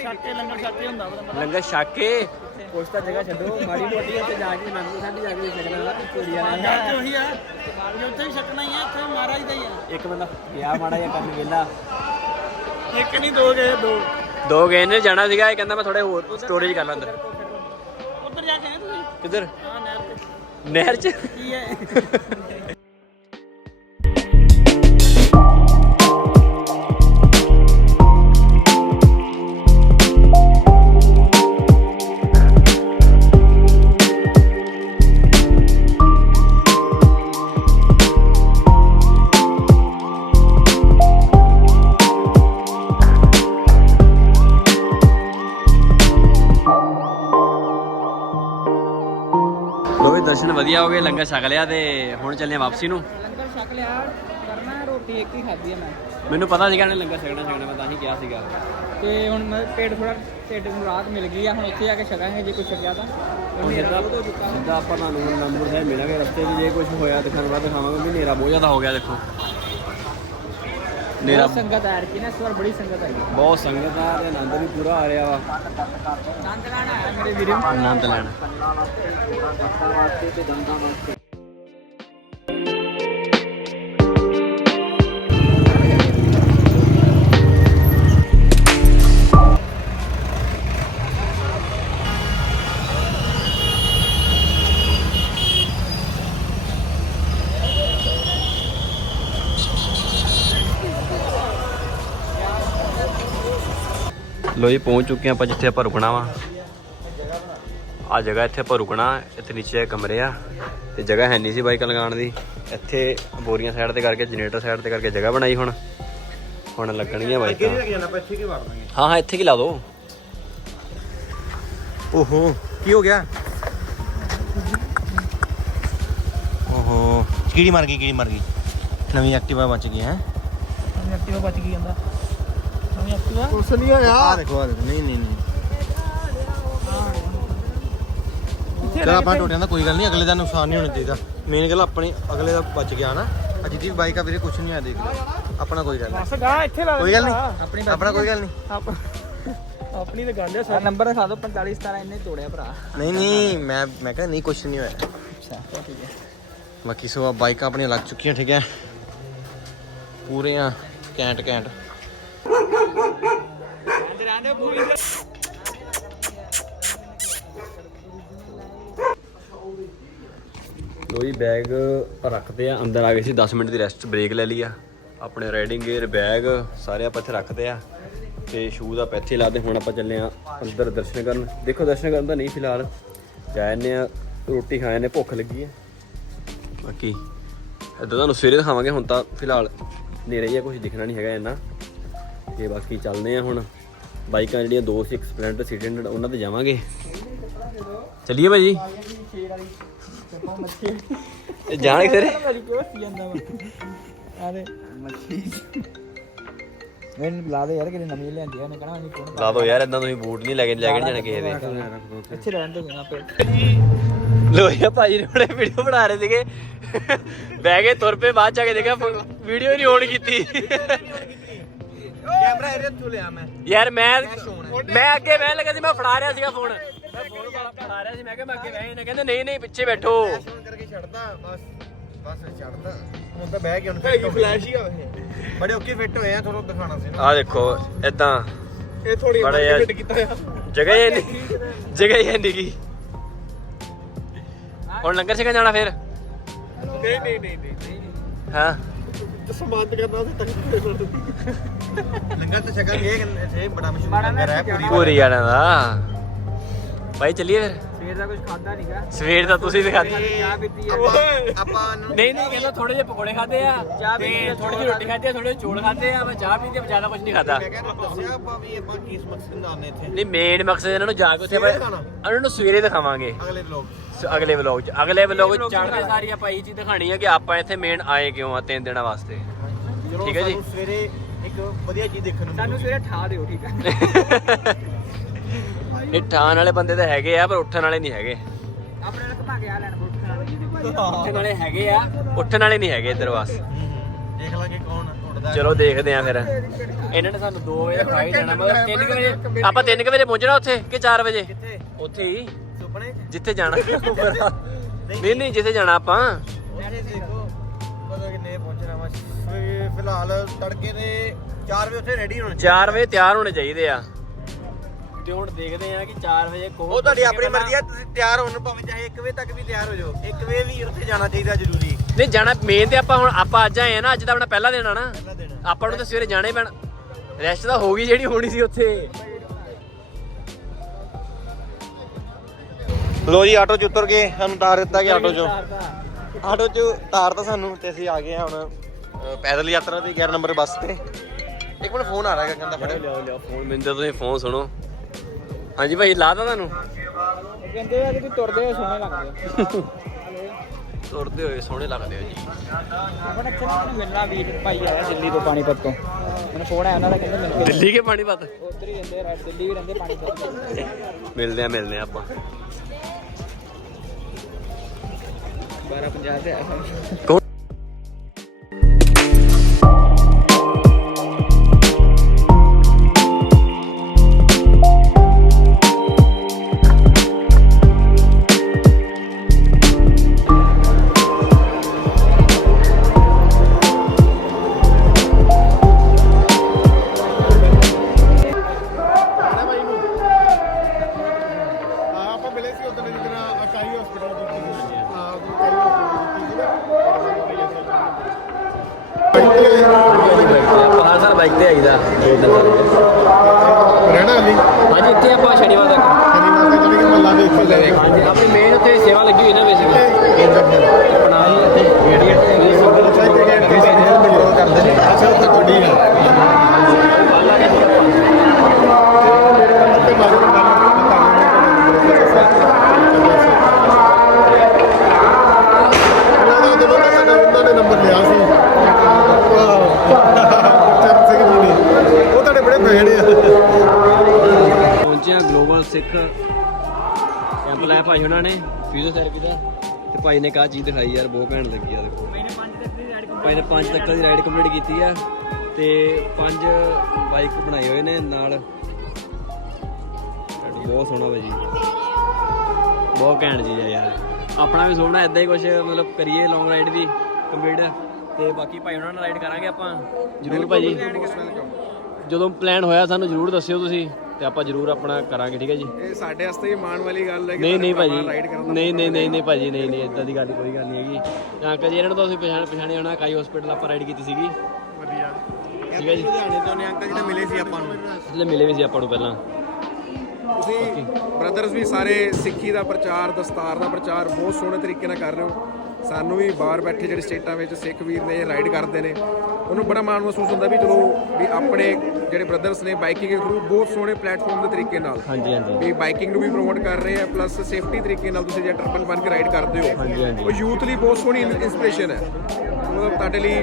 ਛੱਕੇ ਲੰਗਰ ਛੱਕੇ ਹੁੰਦਾ ਵਾ ਲੰਗਰ ਛਕ। ਕੇ ਕੁਛ ਤਾਂ ਜਗ੍ਹਾ ਛੱਡੋ ਮਾੜੀ ਮੋਟੀ ਉੱਤੇ ਜਾ ਕੇ ਨੰਦ ਸਾਹਿਬ ਜਾ ਕੇ ਛੱਡਣਾ ਨਾ ਚੋਰੀਆਂ ਨਾਲ ਤੇ ਉਹੀ ਆ ਜੇ ਉੱਥੇ ਵੀ ਛੱਕਣਾ ਹੀ ਆ ਇੱਥੇ ਵੀ ਮਹਾਰਾਜ ਦਾ ਹੀ ਆ। ਇੱਕ ਬੰਦਾ ਗਿਆ ਮਾੜਾ ਜਿਹਾ ਕਰਨ ਵੇਲਾ। ਇੱਕ ਨਹੀਂ ਦੋ ਗਏ ਦੋ। ਦੋ ਗਏ ਨੇ ਜਾਣਾ ਸੀਗਾ ਇਹ ਕਹਿੰਦਾ ਮੈਂ ਥੋੜੇ ਹੋਰ ਸਟੋਰੇਜ ਕਰ ਲਾਂ ਅੰਦਰ। ਉੱਧਰ ਜਾ ਕੇ ਆਏ ਤੁਸੀਂ? ਕਿੱਧਰ? ਹਾਂ ਨਹਿਰ ਤੇ। ਨਹਿਰ 'ਚ? ਕੀ ਹੈ? (laughs) ਵਧੀਆ ਹੋ ਗਏ ਲੰਗਰ ਛਕ ਲਿਆ ਤੇ ਹੁਣ ਚੱਲੇ ਆ ਵਾਪਸੀ ਨੂੰ। ਲੰਗਰ ਛਕ ਲਿਆ ਕਰਨਾ ਰੋਟੀ ਇੱਕ ਹੀ ਖਾਧੀ ਆ ਮੈਂ। ਮੈਨੂੰ ਪਤਾ ਸੀਗਾ ਇਹਨੇ ਲੰਗਰ ਛਕਣਾ ਛਕਣਾ ਮੈਂ ਤਾਂ ਹੀ ਕਿਹਾ ਸੀਗਾ। ਤੇ ਹੁਣ ਮੈਂ ਪੇਟ ਥੋੜਾ ਢਿੱਡ ਨੂੰ ਰਾਹਤ ਮਿਲ ਗਈ ਆ ਹੁਣ ਉੱਥੇ ਜਾ ਕੇ ਛਕਾਂਗੇ ਜੇ ਕੁਝ ਛਕਿਆ ਤਾਂ। ਸਿੱਧਾ ਆਪਾਂ ਤੁਹਾਨੂੰ ਅਨੰਦਪੁਰ ਸਾਹਿਬ ਮਿਲਾਂਗੇ ਰਸਤੇ 'ਚ ਜੇ ਕੁਝ ਹੋਇਆ ਦਿਖਾਣ ਬਾਅਦ ਦਿਖਾਵਾਂਗੇ ਵੀ ਹਨੇਰਾ ਬਹੁਤ ਜ਼ਿਆਦਾ ਹੋ ਗਿਆ ਦੇਖੋ। ਹਨੇਰਾ ਬਹੁਤ ਸੰਗਤ ਆ ਰਹੀ ਨਾ ਇਸ ਵਾਰ ਬੜੀ ਸੰਗਤ ਆਈ ਬਹੁਤ ਸੰਗਤ ਆ ਤੇ ਆਨੰਦ ਵੀ ਪੂਰਾ ਆ ਰਿਹਾ ਵਾ। ਆਨੰਦ ਲੈਣ ਆਇਆ ਮੇਰੇ ਵੀਰੇ। ਆਨੰਦ ਲੈਣ। ਲੋ ਜੀ ਪਹੁੰਚ ਚੁੱਕੇ ਹਾਂ ਆਪਾਂ ਜਿੱਥੇ ਆਪਾਂ ਰੁਕਣਾ ਵਾ। ਆ ਜਗ੍ਹਾ ਇੱਥੇ ਆਪਾਂ ਰੁਕਣਾ ਇੱਥੇ ਨੀਚੇ ਕਮਰੇ ਆ। ਤੇ ਜਗ੍ਹਾ ਹੈ ਨਹੀਂ ਸੀ ਬਾਈਕ ਲਗਾਉਣ ਦੀ। ਇੱਥੇ ਬੋਰੀਆਂ ਸਾਈਡ ਤੇ ਕਰਕੇ ਜਨਰੇਟਰ ਸਾਈਡ ਤੇ ਕਰਕੇ ਜਗ੍ਹਾ ਬਣਾਈ ਹੁਣ। ਹੁਣ ਲੱਗਣਗੀਆਂ ਬਾਈਕਾਂ। ਹਾਂ ਹਾਂ ਇੱਥੇ ਕੀ ਲਾ ਦੋ। ਓਹੋ ਕੀ ਹੋ ਗਿਆ? ਓਹੋ ਕੀੜੀ ਮਰ ਗਈ ਕੀੜੀ ਮਰ ਗਈ? ਨਵੀਂ ਐਕਟਿਵਾ ਬਚ ਗਈ ਹੈ? ਐਕਟਿਵਾ ਬਚ ਗਈ ਜਾਂਦਾ ਨਵੀਂ ਐਕਟਿਵਾ ਕੁਛ ਨਹੀਂ ਹੋਇਆ ਆ ਦੇਖੋ ਆ ਦੇਖੋ। ਨਹੀਂ ਨਹੀਂ ਨਹੀਂ। ਚਲ ਆਪਾਂ ਟੋਟਿਆਂ ਦਾ ਕੋਈ ਗੱਲ ਨਹੀਂ ਅਗਲੇ ਦਾ ਨੁਕਸਾਨ ਨਹੀਂ ਹੋਣਾ ਚਾਹੀਦਾ। ਮੇਨ ਗੱਲ ਆਪਣੀ ਅਗਲੇ ਦਾ ਬਚ ਗਿਆ ਨਾ। ਅੱਜ ਦੀ ਬਾਈਕ ਆ ਵੀਰੇ ਕੁਛ ਨਹੀਂ ਆ ਦੇਖ ਲੈ ਆਪਣਾ ਕੋਈ ਗੱਲ ਨਹੀਂ। ਬਸ ਗਾ ਇੱਥੇ ਲਾ ਕੋਈ ਗੱਲ ਨਹੀਂ। ਆਪਣੀ ਆਪਣਾ ਕੋਈ ਗੱਲ ਨਹੀਂ। ਆਪ ਆਪਣੀ ਤਾਂ ਗੱਲ ਹੈ ਸਰ। ਨੰਬਰ ਦਿਖਾ ਦਿਓ 45 17 ਇਹਨੇ ਤੋੜਿਆ ਭਰਾ। ਨਹੀਂ ਨਹੀਂ ਮੈਂ ਮੈਂ ਕਹਿੰਦਾ ਨਹੀਂ ਕੁਛ ਨਹੀਂ ਹੋਇਆ। ਅੱਛਾ ਠੀਕ ਹੈ। ਬਾਕੀ ਸੋ ਆ ਬਾਈਕਾਂ ਆਪਣੀਆਂ ਲੱਗ ਚੁੱਕੀਆਂ ਠੀਕ ਹੈ। ਪੂਰੇ ਆ ਕੈਂਟ ਕੈਂਟ ਲੋ ਬੈਗ ਰੱਖਦੇ ਆ। ਅੰਦਰ ਆ ਗਏ ਸੀ 10 ਮਿੰਟ ਦੀ ਰੈਸਟ ਬ੍ਰੇਕ ਲੈ ਲਈ ਆ। ਆਪਣੇ ਰਾਈਡਿੰਗ ਗੇਅਰ ਬੈਗ ਸਾਰੇ ਆਪਾਂ ਇੱਥੇ ਰੱਖਦੇ ਆ। ਤੇ ਸ਼ੂਜ਼ ਆਪਾਂ ਇੱਥੇ ਲਾਦੇ, ਹੁਣ ਆਪਾਂ ਚੱਲੇ ਆ ਅੰਦਰ ਦਰਸ਼ਨ ਕਰਨ। ਦੇਖੋ, ਦਰਸ਼ਨ ਕਰਨ ਤਾਂ ਨਹੀਂ ਫਿਲਹਾਲ। ਜਾਣੇ ਆ, ਰੋਟੀ ਖਾਣੇ ਨੇ ਭੁੱਖ ਲੱਗੀ ਆ। ਬਾਕੀ ਇਦਾਂ ਤੁਹਾਨੂੰ ਸਵੇਰੇ ਦਿਖਾਵਾਂਗੇ, ਹੁਣ ਤਾਂ ਫਿਲਹਾਲ ਹਨੇਰਾ ਹੀ ਆ ਕੁਝ ਦਿਖਣਾ ਨਹੀਂ ਹੈਗਾ ਇੰਨਾ। ਤੇ ਬਾਕੀ ਚੱਲਦੇ ਆ ਹੁਣ। ਬਾਈਕਾਂ ਜਿਹੜੀਆਂ ਦੋ ਸੀ ਇੱਕ ਸਪਲੈਂਡਰ ਸਿਟੀ ਉਹਨਾਂ ਤੇ ਜਾਵਾਂਗੇ। ਚੱਲੀਏ ਭਾਜੀ। ਇਹ ਜਾਣ ਮੱਛੀ ਦੇ ਯਾਰ ਕਿਤੇ ਨਵੀਂ ਲਿਆਂਦੀ ਆ ਕਹਣਾ ਨਹੀਂ ਫੋਨ ਲਾ ਦੋ ਯਾਰ ਇਦਾਂ ਤੁਸੀਂ ਬੂਟ ਨਹੀਂ ਲੈ ਕੇ ਲੈ ਕੇ ਜਾਣੇ ਕਿਸੇ ਦੇ। ਇੱਥੇ ਰਹਿਣ ਦੋ ਜਨਾ ਪੇ ਲੋਇਆ ਭਾਜੀ ਨੇ ਹੁਣੇ ਵੀਡੀਓ ਬਣਾ ਰਹੇ ਸੀਗੇ। ਬਹਿ ਤੁਰ ਪਏ ਬਾਅਦ ਚ ਆ ਕੇ ਦੇਖਿਆ ਵੀਡੀਓ ਨਹੀਂ ਔਨ ਕੀਤੀ। ਕੈਮਰਾ ਇਹਦੇ ਤੋਂ ਲਿਆ ਮੈਂ। ਯਾਰ ਮੈਂ ਮੈਂ ਅੱਗੇ ਬਹਿਣ ਲੱਗਾ ਸੀ ਮੈਂ ਫੜਾ ਰਿਹਾ ਸੀਗਾ ਫੋਨ ਮੈਂ ਫੋਨ ਫੜਾ ਰਿਹਾ ਸੀ ਮੈਂ ਕਿਹਾ ਮੈਂ ਅੱਗੇ ਬਹਿ ਇਹਨੇ ਕਹਿੰਦੇ ਨਹੀਂ ਨਹੀਂ ਪਿੱਛੇ ਬੈਠੋ। ਫੋਨ ਕਰਕੇ ਛੱਡਦਾ ਬਸ ਬਸ ਛੱਡਦਾ। ਹੁਣ ਤਾਂ ਬਹਿ ਕੇ ਹੁਣ ਫਿੱਟ ਫਲੈਸ਼ ਹੀ ਆ ਬੜੇ ਓਕੇ ਫਿੱਟ ਹੋਏ ਆ ਤੁਹਾਨੂੰ ਦਿਖਾਣਾ ਸੀ। ਆ ਦੇਖੋ ਇਦਾਂ ਇਹ ਥੋੜੀ ਬੜਾ ਯਾਰ ਕੀਤਾ ਆ ਜਗ੍ਹਾ ਹੀ ਨਹੀਂ ਜਗ੍ਹਾ ਹੀ ਨਹੀਂ ਗੀ। ਹੁਣ ਲੰਗਰ ਛਕਣ ਜਾਣਾ ਫਿਰ? ਨਹੀਂ ਨਹੀਂ ਨਹੀਂ ਨਹੀਂ। ਹਾਂ। ਸਮਾਨ ਤੇ ਕਰਨਾ ਸੀ ਤੱਕ ਲੰਗਰ ਤੇ ਛਕਾ ਇਹ ਇੱਥੇ ਬੜਾ ਮਸ਼ਹੂਰ ਲੰਗਰ ਹੈ ਪੂਰੀ ਪੂਰੀ ਜਾਣਾ ਦਾ। ਭਾਈ ਚੱਲੀਏ ਫਿਰ? ਸਵੇਰ ਦਾ ਕੁਝ ਖਾਦਾ ਨਹੀਂਗਾ ਸਵੇਰ ਦਾ ਤੁਸੀਂ ਦਿਖਾ ਚਾਹ ਪੀਤੀ ਆ। ਆਪਾਂ ਆਪਾਂ ਨੂੰ ਨਹੀਂ ਨਹੀਂ ਕਹਿੰਦਾ ਥੋੜੇ ਜਿਹੇ ਪਕੌੜੇ ਖਾਦੇ ਆ ਚਾਹ ਤੇ ਥੋੜੀ ਜਿਹੀ ਰੋਟੀ ਖਾਦੀ ਆ ਥੋੜੇ ਜਿਹੇ ਚੌਲ ਖਾਦੇ ਆ ਮੈਂ ਚਾਹ ਪੀਤੀ ਆ ਜ਼ਿਆਦਾ ਕੁਝ ਨਹੀਂ ਖਾਦਾ ਮੈਂ ਕਹਿੰਦਾ ਦੱਸਿਆ ਆਪਾਂ ਵੀ ਆਪਾਂ ਕਿਸ ਮਕਸਦ ਨਾਲ ਆਨੇ ਇੱਥੇ। ਨਹੀਂ ਮੇਨ ਮਕਸਦ ਇਹਨਾਂ ਨੂੰ ਜਾ ਕੇ ਉੱਥੇ ਆਪਾਂ ਸਵੇਰੇ ਦਿਖਾਉਣਾ? ਉਹਨਾਂ ਨੂੰ ਸਵੇਰੇ ਦਿਖਾਵਾਂਗੇ। ਅਗਲੇ ਲੋਕ ਸ- ਅਗਲੇ ਵਲੌਗ 'ਚ। ਅਗਲੇ ਵਲੌਗ 'ਚ ਚੜ੍ਹਦੇ ਸਾਰੀ ਆਪਾਂ ਇਹ ਚੀਜ਼ ਦਿਖਾਣੀ ਆ ਕਿ ਆਪਾਂ ਇੱਥੇ ਮੇਨ ਆਏ ਕਿਉਂ ਆ ਤਿੰਨ ਦਿਨਾਂ ਵਾਸਤੇ। ਚਲੋ ਠੀਕ ਹੈ ਜੀ। ਸਾਨੂੰ ਸਵੇਰੇ ਇੱਕ ਵਧੀਆ ਚੀਜ਼ ਦੇਖਣ ਨੂੰ ਸਾਨੂੰ ਸਵੇਰੇ ਠਾ ਦਿਓ ਠੀਕ ਆ (laughs) ਇਹ ਠਾਣ ਵਾਲੇ ਬੰਦੇ ਤਾਂ ਹੈਗੇ ਆ ਪਰ ਉੱਠਣ ਵਾਲੇ ਨਹੀਂ ਹੈਗੇ। ਆਪਣੇ ਨਾਲ ਕੇ ਆ ਲੈਣ ਉੱਠਣ ਵਾਲੇ। ਹੈਗੇ ਆ। ਉੱਠਣ ਵਾਲੇ ਨਹੀਂ ਹੈਗੇ ਇੱਧਰ ਬਸ। ਦੇਖ ਲਾਂਗੇ ਕੌਣ ਉੱਡਦਾ ਹੈ। ਚਲੋ ਦੇਖਦੇ ਆ ਫਿਰ। ਇਹਨਾਂ ਨੇ ਸਾਨੂੰ 2 ਵਜੇ ਖਾ ਹੀ ਜਾਣਾ ਮਤਲਬ 3 ਵਜੇ। ਆਪਾਂ 3 ਵਜੇ ਪਹੁੰਚਣਾ ਉੱਥੇ ਕਿ 4 ਵਜੇ? ਕਿੱਥੇ? ਉੱਥੇ ਹੀ। ਸੁਪਨੇ ਜਿੱਥੇ ਜਾਣਾ। ਨਹੀਂ ਨਹੀਂ ਜਿੱਥੇ ਜਾਣਾ ਆਪਾਂ। ਦੇਖੋ ਕਦੋਂ ਕਿੰਨੇ ਪਹੁੰਚਣਾ ਵਾ। ਫਿਰ ਫਿਲਹਾਲ ਤੜਕੇ ਦੇ 4 ਵਜੇ ਉੱਥੇ ਰੈਡੀ ਹੋਣਾ 4 ਵਜੇ ਤਿਆਰ ਹੋਣੇ ਚਾਹੀਦੇ ਆ। ਤੇ ਹੁਣ ਦੇਖਦੇ ਆ ਕਿ 4 ਵਜੇ ਕੋਲ ਉਹ ਤੁਹਾਡੀ ਆਪਣੀ ਮਰਜ਼ੀ ਆ ਤੁਸੀਂ ਤਿਆਰ ਹੋਣ ਨੂੰ ਭਾਵੇਂ ਚਾਹੇ 1 ਵਜੇ ਤੱਕ ਵੀ ਤਿਆਰ ਹੋ ਜਾਓ। 1 ਵਜੇ ਵੀ ਉੱਥੇ ਜਾਣਾ ਚਾਹੀਦਾ ਜ਼ਰੂਰੀ। ਨਹੀਂ ਜਾਣਾ ਮੇਨ ਤੇ ਆਪਾਂ ਹੁਣ ਆਪਾਂ ਅੱਜ ਆਏ ਆ ਨਾ ਅੱਜ ਦਾ ਆਪਣਾ ਪਹਿਲਾ ਦਿਨ ਆ ਨਾ। ਆਪਾਂ ਨੂੰ ਤਾਂ ਸਵੇਰੇ ਜਾਣਾ ਹੀ ਪੈਣਾ। ਰੈਸਟ ਤਾਂ ਹੋ ਗਈ ਜਿਹੜੀ ਹੋਣੀ ਸੀ ਉੱਥੇ। ਲੋ ਜੀ ਆਟੋ ਚ ਉਤਰ ਕੇ ਸਾਨੂੰ ਤਾਰ ਦਿੱਤਾ ਕਿ ਆਟੋ ਚੋਂ। ਆਟੋ ਚ ਤਾਰ ਤਾਂ ਸਾਨੂੰ ਤੇ ਅਸੀਂ ਆ ਗਏ ਹੁਣ ਪੈਦਲ ਯਾਤਰਾ ਤੇ 11 ਨੰਬਰ ਬੱਸ ਤੇ। ਇੱਕ ਮਿੰਟ ਫੋਨ ਆ ਰਿਹਾ ਕਹਿੰਦਾ ਫੜੋ ਲਿਓ ਲਿਓ ਫੋਨ ਤਾਂ ਤੁਸੀਂ ਫੋਨ ਸੁਣੋ। ਹਾਂਜੀ ਭਾਈ ਲਾਤਾ ਤੁਹਾਨੂੰ? ਕਹਿੰਦੇ ਆ ਕਿ ਤੁਰਦੇ ਹੋਏ ਸੋਹਣੇ ਲੱਗਦੇ ਤੁਰਦੇ ਹੋਏ ਸੋਹਣੇ ਲੱਗਦੇ ਹੋ ਜੀ। ਆਪਾਂ ਇੱਥੇ ਨਾ ਮਿਲਣਾ ਵੀਰ ਭਾਈ ਆਇਆ ਦਿੱਲੀ ਤੋਂ ਪਾਣੀਪਤ ਤੋਂ। ਮੈਨੂੰ ਫੋਨ ਆਇਆ ਉਹਨਾਂ ਦਾ ਕਹਿੰਦੇ ਮਿਲ ਦਿੱਲੀ ਕੇ ਪਾਣੀਪਤ? ਉੱਧਰ ਹੀ ਰਹਿੰਦੇ ਰਾਈਟ ਦਿੱਲੀ ਵੀ ਰਹਿੰਦੇ ਪਾਣੀਪਤ ਮਿਲਦੇ ਆ ਮਿਲਦੇ ਆ ਆਪਾਂ। 1250 ਤੇ ਆਇਆ। ਸੀ ਉਦੋਂ ਜਿੱਦਣ ਅਕਾਈ ਹਸਪੀਟਲ ਦੀ ਹਾਂ ਅਕਾਈ ਆਪਾਂ ਹਰ ਸਾਲ ਬਾਈਕ ਤੇ ਆਈਦਾ ਰਹਿਣਾ ਨਹੀਂ ਹਾਂਜੀ ਇੱਥੇ ਆਪਾਂ ਸ਼ਨੀਵਾਰ ਤੱਕ ਕਦੀ ਮਾਤਾ ਜਿਹੜੀ ਮੱਲਾ ਦੇ ਇੱਥੇ ਲੈ ਹਾਂਜੀ। ਆਪਣੀ ਮੇਨ ਉੱਥੇ ਸੇਵਾ ਲੱਗੀ ਹੋਈ ਨਾ ਬੇਸਿਕਲੀ ਆਪਣਾ ਹੀ ਇੱਥੇ ਅੱਛਾ ਇੱਥੇ ਗੇਟ ਤੇ ਬੈਠੇ ਕਰਦੇ ਨੇ ਅੱਛਾ ਉੱਥੇ ਤੁਹਾਡੀ ਹੈ ਤੇ ਬਾਅਦ ਵਿੱਚ ਉਹਨਾਂ ਦਾ ਜਦੋਂ ਤੱਕ ਸਾਡਾ ਉਹਨਾਂ ਨੇ ਨੰਬਰ ਲਿਆ ਸੀ ਚਰਨ ਸਿੰਘ ਜੀ ਨੇ ਉਹ ਆ। ਪਹੁੰਚਿਆ ਗਲੋਬਲ ਸਿੱਖ ਕੈਂਪ ਲਾਇਆ ਭਾਈ ਉਹਨਾਂ ਨੇ ਫਿਜ਼ੀਓਥੈਰੇਪੀ ਦਾ। ਤੇ ਭਾਈ ਨੇ ਕਾ ਚੀਜ਼ ਦਿਖਾਈ ਯਾਰ ਬਹੁਤ ਘੈਂਟ ਲੱਗੀ ਆ ਦੇਖੋ। ਭਾਈ ਨੇ 5 ਤੱਕ ਦੀ ਰਾਈਡ ਕੰਪਲੀਟ ਕੀਤੀ ਆ ਤੇ ਪੰਜ ਬਾਈਕ ਬਣਾਏ ਹੋਏ ਨੇ ਨਾਲ। ਬਹੁਤ ਸੋਹਣਾ ਭਾਜੀ ਬਹੁਤ ਘੈਂਟ ਚੀਜ਼ ਆ ਯਾਰ। ਆਪਣਾ ਵੀ ਸੋਹਣਾ ਇਦਾਂ ਹੀ ਕੁਝ ਮਤਲਬ ਕਰੀਏ ਲੌਂਗ ਰਾਈਡ ਵੀ ਕੰਪਲੀਟ ਤੇ ਬਾਕੀ ਭਾਈ ਉਹਨਾਂ ਨਾਲ ਰਾਈਡ ਕਰਾਂਗੇ ਆਪਾਂ। ਜ਼ਰੂਰ ਭਾਜੀ ਜਦੋਂ ਪਲਾਨ ਹੋਇਆ ਸਾਨੂੰ ਜ਼ਰੂਰ ਦੱਸਿਓ ਤੁਸੀਂ ਤੇ ਆਪਾਂ ਜ਼ਰੂਰ ਆਪਣਾ ਕਰਾਂਗੇ ਠੀਕ ਹੈ ਜੀ? ਇਹ ਸਾਡੇ ਵਾਸਤੇ ਹੀ ਮਾਣ ਵਾਲੀ ਗੱਲ ਹੈ ਕਿ ਨਹੀਂ ਨਹੀਂ ਭਾਜੀ। ਨਹੀਂ ਨਹੀਂ ਨਹੀਂ ਨਹੀਂ ਭਾਜੀ ਨਹੀਂ ਨਹੀਂ ਇਦਾਂ ਦੀ ਗੱਲ ਕੋਈ ਗੱਲ ਨਹੀਂ ਹੈਗੀ। ਤਾਂ ਅੰਕਲ ਜੀ ਇਹਨਾਂ ਨੂੰ ਤਾਂ ਤੁਸੀਂ ਪਛਾਣ ਪਛਾਣੇ ਹੋਣਾ ਕਾਈ ਹਸਪੀਟਲ ਆਪਾਂ ਰਾਈਡ ਕੀਤੀ ਸੀਗੀ। ਵਧੀਆ। ਠੀਕ ਹੈ ਜੀ। ਲੁਧਿਆਣੇ ਤੋਂ ਨੇ ਅੰਕਲ ਜੀ ਤਾਂ ਮਿਲੇ ਸੀ ਆਪਾਂ ਨੂੰ। ਜਿਹੜੇ ਮਿਲੇ ਵੀ ਸੀ ਆਪਾਂ ਨੂੰ ਪਹਿਲਾਂ। ਤੁਸੀਂ ਬ੍ਰਦਰਸ ਵੀ ਸਾਰੇ ਸਿੱਖੀ ਦਾ ਪ੍ਰਚਾਰ ਦਸਤਾਰ ਦਾ ਪ੍ਰਚਾਰ ਬਹੁਤ ਸੋਹਣੇ ਤਰੀਕੇ ਨਾਲ ਕਰ ਰਹੇ ਹੋ। ਸਾਨੂੰ ਵੀ ਬਾਹਰ ਬੈਠੇ ਜਿਹੜੇ ਸਟੇਟਾਂ ਵਿੱਚ ਸਿੱਖ ਵੀਰ ਨੇ ਰਾਈਡ ਕਰਦੇ ਨੇ ਉਹਨੂੰ ਬੜਾ ਮਾਣ ਮਹਿਸੂਸ ਹੁੰਦਾ ਵੀ ਚਲੋ ਵੀ ਆਪਣੇ ਜਿਹੜੇ ਬ੍ਰਦਰਸ ਨੇ ਬਾਈਕਿੰਗ ਦੇ ਥਰੂ ਬਹੁਤ ਸੋਹਣੇ ਪਲੇਟਫਾਰਮ ਦੇ ਤਰੀਕੇ ਨਾਲ ਹਾਂਜੀ ਹਾਂਜੀ। ਵੀ ਬਾਈਕਿੰਗ ਨੂੰ ਵੀ ਪ੍ਰਮੋਟ ਕਰ ਰਹੇ ਆ ਪਲੱਸ ਸੇਫਟੀ ਤਰੀਕੇ ਨਾਲ ਤੁਸੀਂ ਜੇ ਟਰਬਲ ਬਣ ਕੇ ਰਾਈਡ ਕਰਦੇ ਹੋ। ਹਾਂਜੀ, ਹਾਂਜੀ। ਉਹ ਯੂਥ ਲਈ ਬਹੁਤ ਸੋਹਣੀ ਇਨਸਪੀਰੇਸ਼ਨ ਹੈ। ਮਤਲਬ ਤੁਹਾਡੇ ਲਈ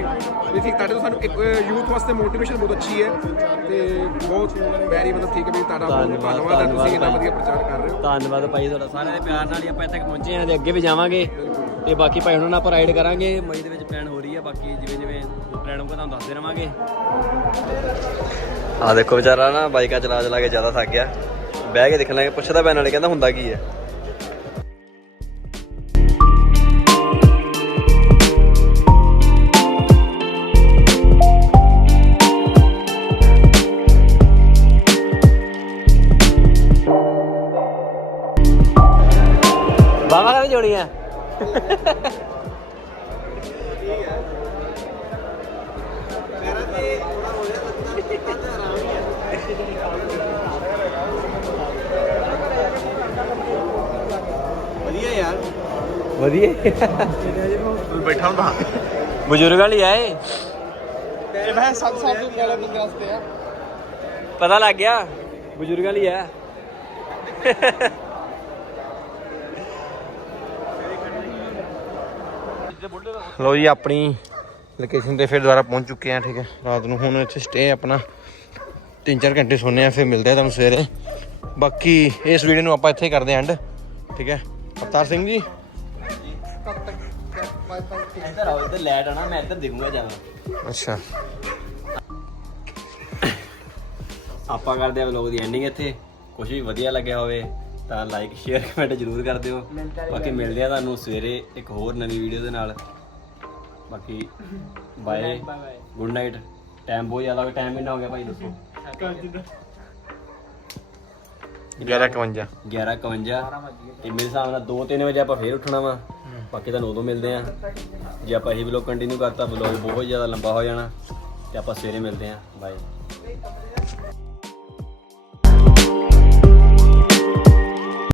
ਵੀ ਠੀਕ ਤੁਹਾਡੇ ਤੋਂ ਸਾਨੂੰ ਇੱਕ ਯੂਥ ਵਾਸਤੇ ਮੋਟੀਵੇਸ਼ਨ ਬਹੁਤ ਅੱਛੀ ਹੈ ਤੇ ਬਹੁਤ ਵੈਰੀ ਮਤਲਬ ਠੀਕ ਹੈ ਵੀ ਤੁਹਾਡਾ ਬਹੁਤ ਧੰਨਵਾਦ, ਹੈ ਤੁਸੀਂ ਇੰਨਾ ਵਧੀਆ ਪ੍ਰਚਾਰ ਕਰ ਰਹੇ ਹੋ। ਧੰਨਵਾਦ ਭਾਈ ਤੁਹਾਡਾ ਸਾਰਿਆਂ ਦੇ ਪਿਆਰ ਨਾਲ ਹੀ ਆਪਾਂ ਇੱਥੇ ਤੱਕ ਪਹੁੰਚੇ ਆਂ ਤੇ ਅੱਗੇ ਵੀ ਜਾਵਾਂਗੇ ਤੇ ਬਾਕੀ ਭਾਈ ਉਹਨਾਂ ਨਾਲ ਆਪਾਂ ਰਾਈਡ ਕਰਾਂਗੇ। ਮਈ ਦੇ ਵਿੱਚ ਪਲਾਨ ਹੋ ਰਹੀ ਹੈ ਬਾਕੀ ਜਿਵੇਂ ਜਿਵੇਂ ਪਲਾਨ ਹੋਊਗਾ ਤੁਹਾਨੂੰ ਦੱਸਦੇ ਰਵਾਂਗੇ। ਆ ਦੇਖੋ ਵਿਚਾਰਾ ਨਾ ਬਾਈਕਾਂ ਚਲਾ ਚਲਾ ਕੇ ਜ਼ਿਆਦਾ ਥੱਕ ਗਿਆ। ਬਹਿ ਕੇ ਦੇਖ ਲਾਂਗੇ ਪੁੱਛਦਾ ਪੈਣ ਵਾਲੇ ਕਹਿੰਦਾ ਹੁੰਦਾ ਕੀ ਹੈ? ਵਧੀਆ। ਤੂੰ ਬੈਠਾ ਹੁੰਦਾ। ਬਜ਼ੁਰਗ ਵਾਲੀ ਆਏ ਤੇ ਮੈਂ 7 ਸਾਲ ਤੋਂ ਪਹਿਲਾਂ ਬੰਦੇ ਵਾਸਤੇ ਆ। ਪਤਾ ਲੱਗ ਗਿਆ? ਬਜ਼ੁਰਗ ਵਾਲੀ ਆ। ਲੋ ਜੀ ਆਪਣੀ ਲੋਕੇਸ਼ਨ ਤੇ ਫਿਰ ਦੁਬਾਰਾ ਪਹੁੰਚ ਚੁੱਕੇ ਆ ਠੀਕ ਹੈ। ਰਾਤ ਨੂੰ ਹੁਣ ਇੱਥੇ ਸਟੇ ਆਪਣਾ। 3-4 ਘੰਟੇ ਸੋਨੇ ਆ ਫਿਰ ਮਿਲਦੇ ਆ ਤੁਹਾਨੂੰ ਸਵੇਰੇ। ਬਾਕੀ ਇਸ ਵੀਡੀਓ ਨੂੰ ਆਪਾਂ ਇੱਥੇ ਕਰਦੇ ਐਂਡ ਠੀਕ ਹੈ। ਅਵਤਾਰ ਸਿੰਘ ਜੀ ਇੱਧਰ ਆਓ ਇੱਧਰ ਲੈਟ ਆਣਾ ਮੈਂ ਇੱਧਰ ਦੇਖੂੰਗਾ ਜਾਣਾ ਅੱਛਾ। ਆਪਾਂ ਕਰਦੇ ਆ ਵਲੌਗ ਦੀ ਐਂਡਿੰਗ ਇੱਥੇ। ਕੁਝ ਵੀ ਵਧੀਆ ਲੱਗਿਆ ਹੋਵੇ ਤਾਂ ਲਾਈਕ ਸ਼ੇਅਰ ਕਮੈਂਟ ਜ਼ਰੂਰ ਕਰ ਦਿਓ। ਬਾਕੀ ਮਿਲਦੇ ਆ ਤੁਹਾਨੂੰ ਸਵੇਰੇ ਇੱਕ ਹੋਰ ਨਵੀਂ ਵੀਡੀਓ ਦੇ ਨਾਲ। ਬਾਕੀ ਬਾਏ ਗੁੱਡ ਨਾਈਟ ਟਾਈਮ ਬਹੁਤ ਜ਼ਿਆਦਾ ਹੋ ਗਿਆ ਟਾਈਮ ਕਿੰਨਾ ਹੋ ਗਿਆ ਭਾਈ ਦੱਸੋ। 1151 11:51 ਤੇ ਮੇਰੇ ਹਿਸਾਬ ਨਾਲ 2-3 ਵਜੇ ਆਪਾਂ ਫੇਰ ਉੱਠਣਾ ਵਾ। ਬਾਕੀ ਤੁਹਾਨੂੰ ਉਦੋਂ ਮਿਲਦੇ ਆ। ਜੇ ਆਪਾਂ ਇਹ ਵਲੌਗ ਕੰਟੀਨਿਊ ਕਰਤਾ ਵਲੌਗ ਬਹੁਤ ਜ਼ਿਆਦਾ ਲੰਬਾ ਹੋ ਜਾਣਾ। ਤੇ ਆਪਾਂ ਸਵੇਰੇ ਮਿਲਦੇ ਆ। ਬਾਏ